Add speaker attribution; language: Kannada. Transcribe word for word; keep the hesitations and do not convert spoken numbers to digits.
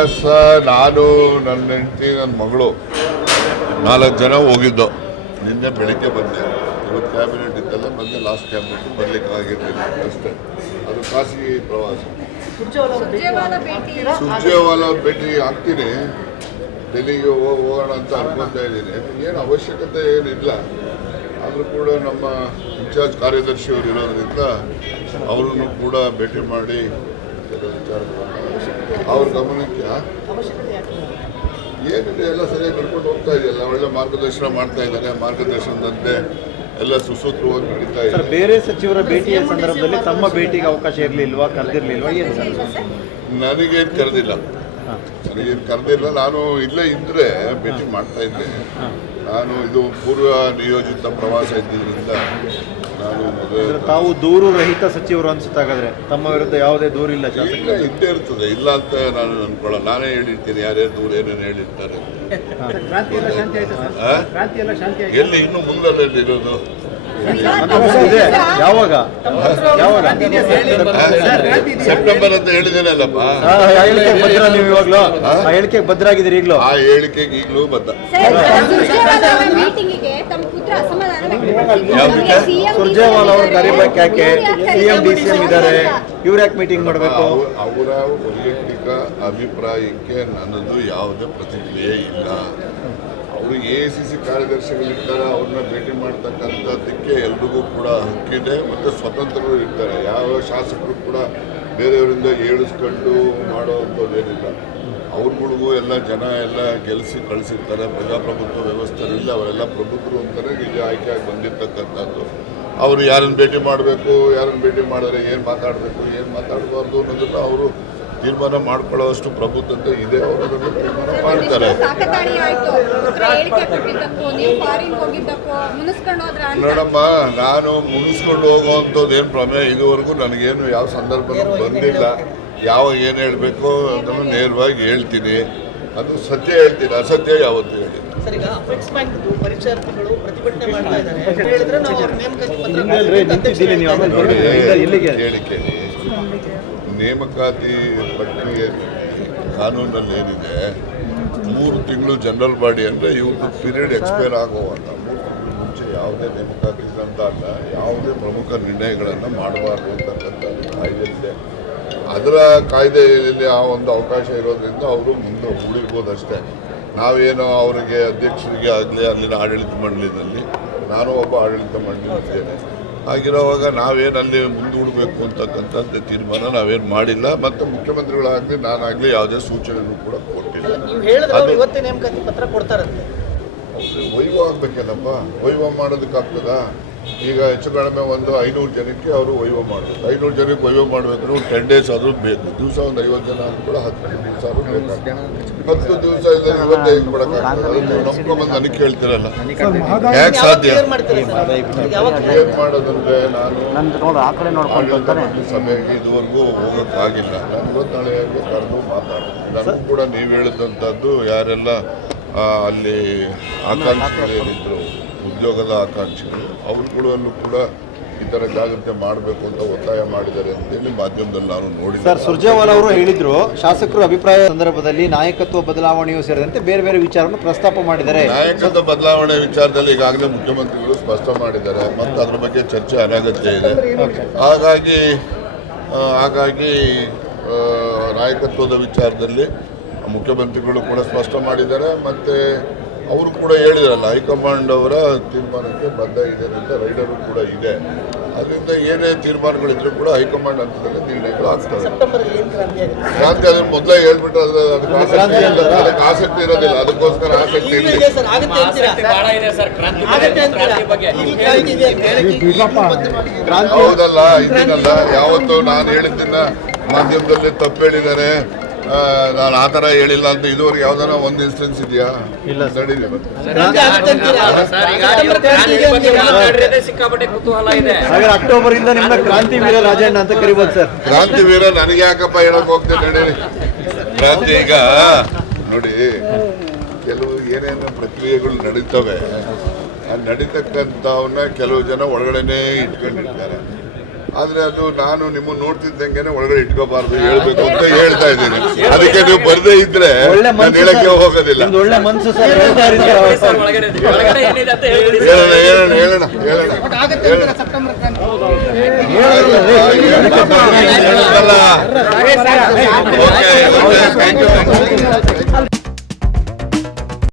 Speaker 1: ಪ್ರವಾಸ ನಾನು ನನ್ನ ಹೆಂಡತಿ ನನ್ನ ಮಗಳು ನಾಲ್ಕು ಜನ ಹೋಗಿದ್ದು. ನಿನ್ನೆ ಬೆಳಿಗ್ಗೆ ಬಂದೆ. ಇವತ್ತು ಕ್ಯಾಬಿನೆಟ್ ಇದ್ದಲ್ಲ ಬಂದೆ. ಲಾಸ್ಟ್ ಕ್ಯಾಬಿನೆಟ್ ಬರ್ಲಿಕ್ಕೆ ಆಗಿರಲಿಲ್ಲ ಅಷ್ಟೇ. ಅದು ಖಾಸಗಿ ಪ್ರವಾಸ. ಸುರ್ಜೇವಾಲ ಅವ್ರ ಭೇಟಿ ಆಗ್ತೀನಿ. ಡೆಲ್ಲಿಗೆ ಹೋಗೋಣ ಅಂತ ಅನ್ಕೊತಾ ಇದ್ದೀನಿ. ಏನು ಅವಶ್ಯಕತೆ ಏನಿಲ್ಲ. ಆದರೂ ಕೂಡ ನಮ್ಮ ಇನ್ಚಾರ್ಜ್ ಕಾರ್ಯದರ್ಶಿಯವರು ಇರೋದ್ರಿಂದ ಅವರನ್ನು ಕೂಡ ಭೇಟಿ ಮಾಡಿ ಅವ್ರ ಗಮನಕ್ಕೆ ಏನಿದೆ ಎಲ್ಲ ಸರಿಯಾಗಿ ನಡ್ಕೊಂಡು ಹೋಗ್ತಾ ಇದೆಯಲ್ಲ. ಒಳ್ಳೆ ಮಾರ್ಗದರ್ಶನ ಮಾಡ್ತಾ ಇದ್ದಾರೆ. ಮಾರ್ಗದರ್ಶನದಂತೆ ಎಲ್ಲ ಸುಸೂತ್ರವಾಗಿ ನಡೀತಾ ಇದೆ.
Speaker 2: ಬೇರೆ ಸಚಿವರ ಭೇಟಿಯ ಸಂದರ್ಭದಲ್ಲಿ ತಮ್ಮ ಭೇಟಿಗೆ ಅವಕಾಶ ಇರಲಿಲ್ವಾ, ಕರೆದಿರ್ಲಿಲ್ವಾ? ಏನು ಸರ್?
Speaker 1: ನನಗೇನು ಕರೆದಿಲ್ಲ ನನಗೇನು ಕರೆದಿಲ್ಲ ನಾನು ಇಲ್ಲೇ ಇದ್ದರೆ ಭೇಟಿ ಮಾಡ್ತಾ ಇದ್ದೆ. ನಾನು ಇದು ಪೂರ್ವ ನಿಯೋಜಿತ ಪ್ರವಾಸ ಇದ್ದಿದ್ದರಿಂದ ನಾನು ಮೊದಲು
Speaker 2: ತಾವು ದೂರು ರಹಿತ ಸಚಿವರು ಅನ್ಸುತ್ತಾಗಾದ್ರೆ ತಮ್ಮ ವಿರುದ್ಧ ಯಾವುದೇ ದೂರಿಲ್ಲ
Speaker 1: ಇಲ್ಲ ಇದ್ದೇ ಇರ್ತದೆ. ಇಲ್ಲ ಅಂತ ನಾನು ಅನ್ಕೊಳ್ಳಲ್ಲ. ನಾನೇ ಹೇಳಿರ್ತೀನಿ ಯಾರ್ಯಾರು ದೂರ ಏನೇನು ಹೇಳಿರ್ತಾರೆ. ಎಲ್ಲಿ ಇನ್ನು ಮುಂದಲ್ಲ ಇರೋದು
Speaker 2: ಯಾವಾಗ ಯಾವಾಗ
Speaker 1: ಸೆಪ್ಟೆಂಬರ್ ಅಂತ ಹೇಳಿದ್ದೇನಲ್ಲಪ್ಪ.
Speaker 2: ನೀವು ಇವಾಗ್ಲೂ ಆ ಹೇಳಿಕೆ ಬದ್ಧರಾಗಿದ್ದೀರಿ? ಈಗಲೂ ಆ
Speaker 1: ಹೇಳಿಕೆಗೆ ಈಗಲೂ ಬದ್ಧ.
Speaker 2: ಸುರ್ಜೇವಾಲ ಅವರು ಕರಿಬೇಕು ಯಾಕೆ? ಸಿಎಂ ಡಿ ಸಿ ಎಂ ಇದ್ದಾರೆ, ಇವ್ರು ಯಾಕೆ ಮೀಟಿಂಗ್ ಮಾಡಬೇಕು?
Speaker 1: ಅವರ ವೈಯಕ್ತಿಕ ಅಭಿಪ್ರಾಯಕ್ಕೆ ನನ್ನದು ಯಾವುದೇ ಪ್ರತಿಕ್ರಿಯೆ ಇಲ್ಲ. ಅವರು ಎ ಐ ಸಿ ಸಿ ಕಾರ್ಯದರ್ಶಿಗಳಿರ್ತಾರೆ. ಅವ್ರನ್ನ ಭೇಟಿ ಮಾಡ್ತಕ್ಕಂಥದ್ದಕ್ಕೆ ಎಲ್ರಿಗೂ ಕೂಡ ಹಕ್ಕಿದೆ ಮತ್ತು ಸ್ವತಂತ್ರರು ಇರ್ತಾರೆ. ಯಾವ ಶಾಸಕರು ಕೂಡ ಬೇರೆಯವರಿಂದ ಏಳಿಸ್ಕೊಂಡು ಮಾಡೋವಂಥದ್ದೇನಿಲ್ಲ. ಅವ್ರುಗಳಿಗೂ ಎಲ್ಲ ಜನ ಎಲ್ಲ ಗೆಲ್ಲಿಸಿ ಕಳಿಸಿರ್ತಾರೆ. ಪ್ರಜಾಪ್ರಭುತ್ವ ವ್ಯವಸ್ಥೆಯಲ್ಲಿ ಅವರೆಲ್ಲ ಪ್ರಬುದ್ಧರು ಅಂತಲೇ ಇಲ್ಲಿ ಆಯ್ಕೆಯಾಗಿ ಬಂದಿರತಕ್ಕಂಥದ್ದು. ಅವರು ಯಾರನ್ನು ಭೇಟಿ ಮಾಡಬೇಕು, ಯಾರನ್ನು ಭೇಟಿ ಮಾಡಿದ್ರೆ ಏನು ಮಾತಾಡಬೇಕು, ಏನು ಮಾತಾಡಬಾರ್ದು ಅನ್ನೋದನ್ನು ಅವರು ತೀರ್ಮಾನ ಮಾಡ್ಕೊಳ್ಳೋಷ್ಟು ಪ್ರಬುದ್ಧತೆ ಇದೆ. ಅವರು ಅದನ್ನು ತೀರ್ಮಾನ ಮಾಡ್ತಾರೆ. ನೋಡಮ್ಮ, ನಾನು ಮುನಿಸ್ಕೊಂಡು ಹೋಗುವಂಥದ್ದು ಏನು ಪ್ರಮೇಯ ಇದುವರೆಗೂ ನನಗೇನು ಯಾವ ಸಂದರ್ಭ ಬಂದಿಲ್ಲ. ಯಾವಾಗ ಏನು ಹೇಳಬೇಕು ಅದನ್ನು ನೇರವಾಗಿ ಹೇಳ್ತೀನಿ. ಅದು ಸತ್ಯ ಹೇಳ್ತೀನಿ, ಅಸತ್ಯ ಯಾವತ್ತೂ ಹೇಳಿ. ಹೇಳಿಕೆ ನೇಮಕಾತಿ ಪ್ರಕ್ರಿಯೆ ಕಾನೂನಲ್ಲಿ ಏನಿದೆ, ಮೂರು ತಿಂಗಳು ಜನರಲ್ ಬಾಡಿ ಅಂದರೆ ಇವ್ರದ್ದು ಪೀರಿಯಡ್ ಎಕ್ಸ್ಪೈರ್ ಆಗುವಂಥ ಮೂರು ತಿಂಗಳು ಮುಂಚೆ ಯಾವುದೇ ನೇಮಕಾತಿ ಅಂತ ಅಲ್ಲ, ಯಾವುದೇ ಪ್ರಮುಖ ನಿರ್ಣಯಗಳನ್ನು ಮಾಡಬಾರ್ದು ಅಂತಕ್ಕಂಥದ್ದು ಕಾಯ್ದೆ ಇದೆ. ಅದರ ಕಾಯ್ದೆಯಲ್ಲಿ ಆ ಒಂದು ಅವಕಾಶ ಇರೋದ್ರಿಂದ ಅವರು ಮುಂದೆ ಉಳಿರ್ಬೋದಷ್ಟೇ. ನಾವೇನು ಅವರಿಗೆ ಅಧ್ಯಕ್ಷರಿಗೆ ಆಗಲಿ ಅಲ್ಲಿನ ಆಡಳಿತ ಮಂಡಳಿನಲ್ಲಿ, ನಾನು ಒಬ್ಬ ಆಡಳಿತ ಮಂಡಳಿ ಇದ್ದೇನೆ. ಹಾಗಿರೋವಾಗ ನಾವೇನಲ್ಲಿ ಮುಂದೂಡಬೇಕು ಅಂತಕ್ಕಂಥದ್ದು ತೀರ್ಮಾನ ನಾವೇನು ಮಾಡಿಲ್ಲ. ಮತ್ತು ಮುಖ್ಯಮಂತ್ರಿಗಳಾಗಲಿ ನಾನಾಗಲಿ ಯಾವುದೇ ಸೂಚನೆಯೂ ಕೂಡ ಕೊಟ್ಟಿಲ್ಲ. ವೈಭವ ಆಗಬೇಕೇನಪ್ಪ, ವೈಭವ ಮಾಡೋದಕ್ಕಾಗ್ತದಾ? ಈಗ ಹೆಚ್ಚು ಕಡಿಮೆ ಒಂದು ಐನೂರು ಜನಕ್ಕೆ ಅವರು ವೈಭವ ಮಾಡಬೇಕು. ಐನೂರು ಜನಕ್ಕೆ ವೈಭವ ಮಾಡಬೇಕಂದ್ರೆ ಒಂದು ಟೆನ್ ಡೇಸ್ ಆದರೂ ಬೇಕು. ದಿವಸ ಒಂದು ಐವತ್ತು ಜನ ಆದರೂ ಕೂಡ ಹತ್ತು ದಿವಸ ಆದರೂ ಬೇಕಾಗ್ತದೆ. ಹತ್ತು ದಿವಸ ಇಲ್ಲ ಇವತ್ತೈದು ಕೊಡೋಕ್ಕಾಗ್ತದೆ. ಅದು ನಂಬ್ಕೊಂಬಂದು ನನಗೆ ಕೇಳ್ತಿರಲ್ಲ, ಹೇಗೆ ಸಾಧ್ಯ? ಏನು ಮಾಡೋದಂದ್ರೆ ನಾನು ಸಭೆಗೆ ಇದುವರೆಗೂ ಹೋಗೋಕ್ಕಾಗಿಲ್ಲ. ನಾನು ಇವತ್ತು ನಾಳೆಗೆ ಕರೆದು ಮಾತಾಡ್ತೀನಿ. ನನಗೂ ಕೂಡ ನೀವು ಹೇಳಿದಂಥದ್ದು ಯಾರೆಲ್ಲ ಅಲ್ಲಿ ಆಕಾಂಕ್ಷಿಗಳೇನಿದ್ರು, ಉದ್ಯೋಗದ ಆಕಾಂಕ್ಷಿಗಳು, ಅವ್ರುಗಳಲ್ಲೂ ಕೂಡ ಈ ಥರ ಜಾಗ್ರತೆ ಮಾಡಬೇಕು ಅಂತ ಒತ್ತಾಯ ಮಾಡಿದ್ದಾರೆ ಅಂತೇಳಿ ಮಾಧ್ಯಮದಲ್ಲಿ ನಾನು ನೋಡಿ.
Speaker 2: ಸರ್, ಸುರ್ಜೇವಾಲ ಅವರು ಹೇಳಿದ್ರು ಶಾಸಕರು ಅಭಿಪ್ರಾಯ ಸಂದರ್ಭದಲ್ಲಿ ನಾಯಕತ್ವ ಬದಲಾವಣೆಯೂ ಸೇರಿದಂತೆ ಬೇರೆ ಬೇರೆ ವಿಚಾರವನ್ನು ಪ್ರಸ್ತಾಪ ಮಾಡಿದ್ದಾರೆ.
Speaker 1: ನಾಯಕತ್ವ ಬದಲಾವಣೆ ವಿಚಾರದಲ್ಲಿ ಈಗಾಗಲೇ ಮುಖ್ಯಮಂತ್ರಿಗಳು ಸ್ಪಷ್ಟ ಮಾಡಿದ್ದಾರೆ ಮತ್ತು ಅದ್ರ ಬಗ್ಗೆ ಚರ್ಚೆ ಅನಗತ್ಯ ಇದೆ. ಹಾಗಾಗಿ ಹಾಗಾಗಿ ನಾಯಕತ್ವದ ವಿಚಾರದಲ್ಲಿ ಮುಖ್ಯಮಂತ್ರಿಗಳು ಕೂಡ ಸ್ಪಷ್ಟ ಮಾಡಿದ್ದಾರೆ. ಮತ್ತು ಅವರು ಕೂಡ ಹೇಳಿದಾರಲ್ಲ, ಹೈಕಮಾಂಡ್ ಅವರ ತೀರ್ಮಾನಕ್ಕೆ ಬದ್ಧ ಇದೆ ಅಂತ ರೈಡರು ಕೂಡ ಇದೆ. ಅದರಿಂದ ಏನೇ ತೀರ್ಮಾನಗಳಿದ್ರು ಕೂಡ ಹೈಕಮಾಂಡ್ ಹಂತದಲ್ಲಿ ನಿರ್ಣಯಗಳು ಆಗ್ತವೆ. ಕ್ರಾಂತಿ ಅದನ್ನು ಮೊದಲೇ ಹೇಳ್ಬಿಟ್ರೆ ಅದು ಅದಕ್ಕೆ ಆಸಕ್ತಿ ಇರೋದಿಲ್ಲ. ಅದಕ್ಕೋಸ್ಕರ ಆಸಕ್ತಿ ಇಲ್ಲ. ಹೌದಲ್ಲ, ಇದನ್ನಲ್ಲ ಯಾವತ್ತೂ ನಾನು ಹೇಳಿದ್ದನ್ನ ಮಾಧ್ಯಮದಲ್ಲಿ ತಪ್ಪು ಹೇಳಿದ್ದಾರೆ, ನಾನು ಆ ಥರ ಹೇಳಿಲ್ಲ ಅಂತ ಇದುವರೆಗೆ ಯಾವ್ದಾರ ಒಂದು ಇನ್ಸ್ಟೆನ್ಸ್ ಇದೆಯಾ? ಇಲ್ಲ. ನಡೀಲಿ
Speaker 2: ಅಕ್ಟೋಬರ್ ಇಂದ ನಿಮ್ಮ ಕ್ರಾಂತಿ ವೀರ ರಾಜಣ್ಣ ಅಂತ ಕರಿಬೋದು ಸರ್.
Speaker 1: ಕ್ರಾಂತಿ ವೀರ ನನಗೆ ಯಾಕಪ್ಪ ಹೇಳಕ್ ಹೋಗ್ತೇನೆ? ನಡೀಲಿ. ಕ್ರಾಂತಿ ಈಗ ನೋಡಿ, ಕೆಲವು ಏನೇನು ಪ್ರಕ್ರಿಯೆಗಳು ನಡೀತವೆ, ನಡೀತಕ್ಕಂಥವನ್ನ ಕೆಲವು ಜನ ಒಳಗಡೆನೇ ಇಟ್ಕೊಂಡಿರ್ತಾರೆ. ಆದರೆ ಅದು ನಾನು ನಿಮ್ಮನ್ನು ನೋಡ್ತಿದ್ದಂಗೆ ಒಳಗಡೆ ಇಟ್ಕೋಬಾರ್ದು ಹೇಳ್ಬೇಕು ಅಂತ ಹೇಳ್ತಾ ಇದ್ದೀನಿ. ಅದಕ್ಕೆ ನೀವು ಬರ್ದೇ ಇದ್ರೆ
Speaker 2: ಒಳ್ಳೆ
Speaker 1: ನಾನು
Speaker 2: ಮನ್ಸು
Speaker 1: ಹೇಳಕ್ಕೆ
Speaker 2: ಸರ್.
Speaker 1: ಹೋಗೋದಿಲ್ಲ.
Speaker 2: ನಿಮ್ದು ಒಳ್ಳೆ ಮನ್ಸು ಸರ್ ಹೇಳ್ತಾ ಇದ್ದೀರಾ
Speaker 3: ಹೇಳಿ ಸರ್,
Speaker 2: ಅವತ್ತು.
Speaker 3: ಒಳಗಡೆ ಒಳಗಡೆ ಏನಿದೆ ಅಂತ ಹೇಳಿ
Speaker 1: ಹೇಳೋಣ ಹೇಳೋಣ ಹೇಳೋಣ ಹೇಳೋಣ ಹೇಳೋಣ. Okay okay thank you thank you